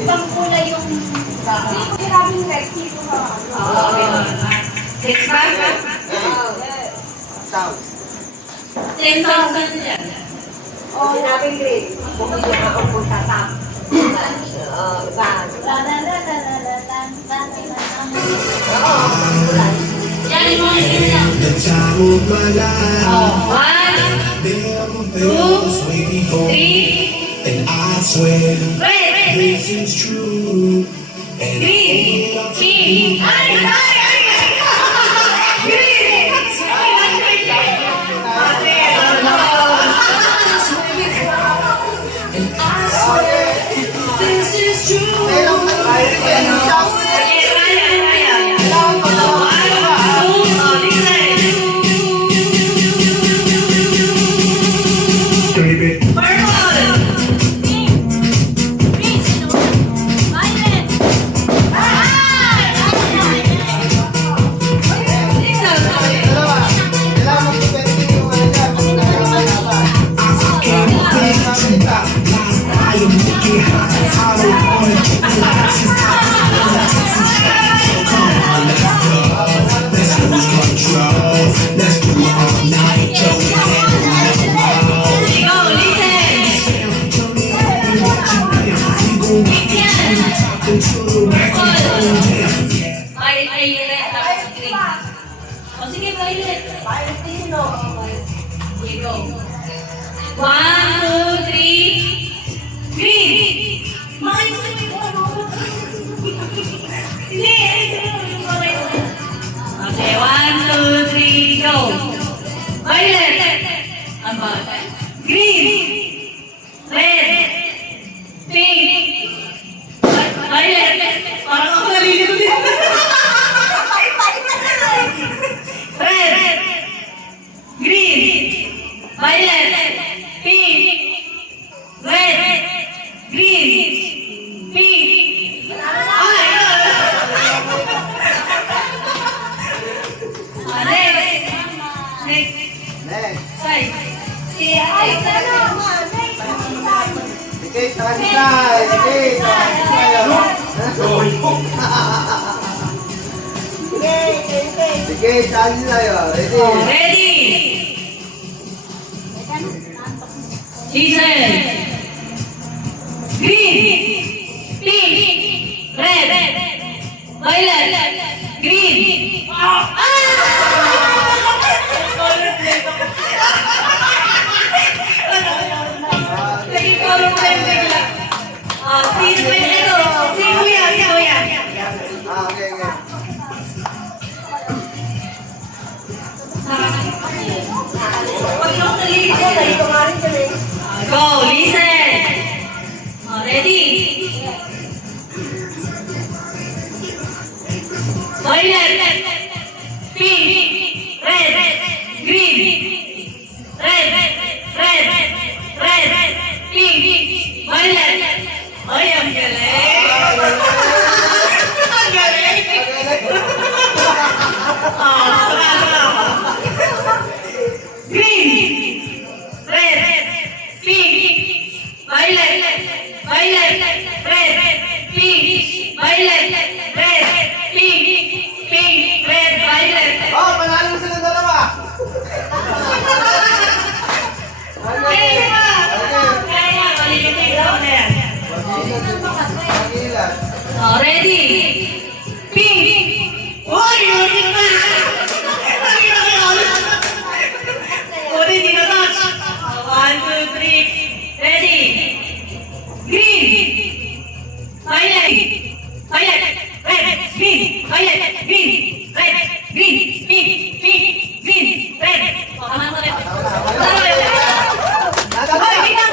Ibang kulay yung... Hindi ko sinabing red, dito ka. Next time? Sound. Same sound yan. Oh, sinabing green. Bumili ako kung tatap. Yan yung mga sila. One, two, three. And I swear Red. this is true. And Green. Pink. this is true. Baby. One, two, three, green. Okay, one, two, three, go. Violet. Green. Red. Pink. Violet. Parang ako nalilito din. Red. Green. Violet. Pink. Red. Green. Pink. Next. Next. Side. Ay, sana naman. Dikit, tansay. Dikit, dikit, tansay. Ready? Ready. Diesel. Green. Pink. Red. Violet. Green. Lagi color blend bigla. Sino ba yun? Ito. Si Kuya. Si Kuya. Okay, okay. Pag yung nalilito, nalito nga rin sila eh. Go, listen. Ready? Violet. Pink. Red. Green. Red. Pink. Violet. Ay, ang galing. Ang galing. Green. Red. Pink. Violet. Red. Pink. Violet. Red. Pink. Red. Violet. Oh, panalo sila dalawa. Okay. Pagilan. Ready? Pink. Uy, ulit pa. Ulit, di na touch. 1, 2, 3. Ready? Green. Violet. Red. Green. Violet. Green. Red. Green. Pink. Green. Red. Tama mo rin. Ay, biglang.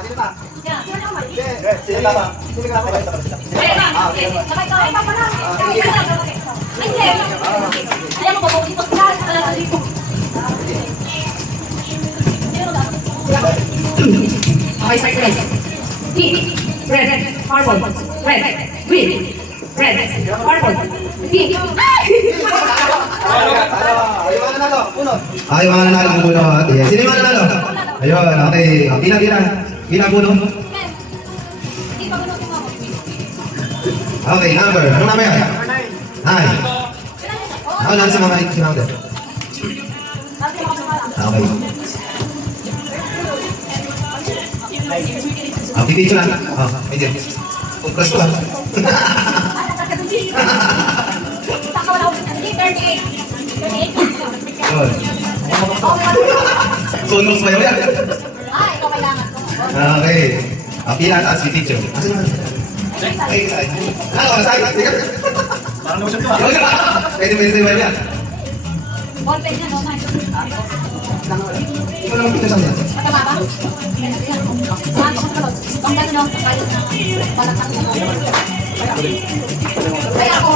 Dito pa. Sino Sila ba? Sila ka ba? Okay. Sakay ka pa na. Ay, sir. Ayaw mo ba kung ito ka? Okay, start guys. Pink, red, purple, red, green, red, purple, pink. Ayaw na nalo. Uno. Ay, mga nanalo ko muna. Sino yung mga nanalo? Ayun, okay. Bilang puno. Hindi pa gulo ako. Okay, number. Anong number yan? 9. Ako lang si Mama. Si Mama. Dati ako sa Okay. Pipicture lang. Medyo. Focus ko lang. Saka wala ako. 38. 38. Yun. Sunog pa yun yan. Ikaw kailangan ko. Okay. Pila taas si teacher. Asan naman? Ay, side. Ano, side? Sige. Parang nausap ko. Pwede yan. Ball pen yan, no? Ikaw naman pito saan yan? Matama ba? Saan ko kalot? Ang gano'n, no? Kalit na. Balak ako. Kaya ako.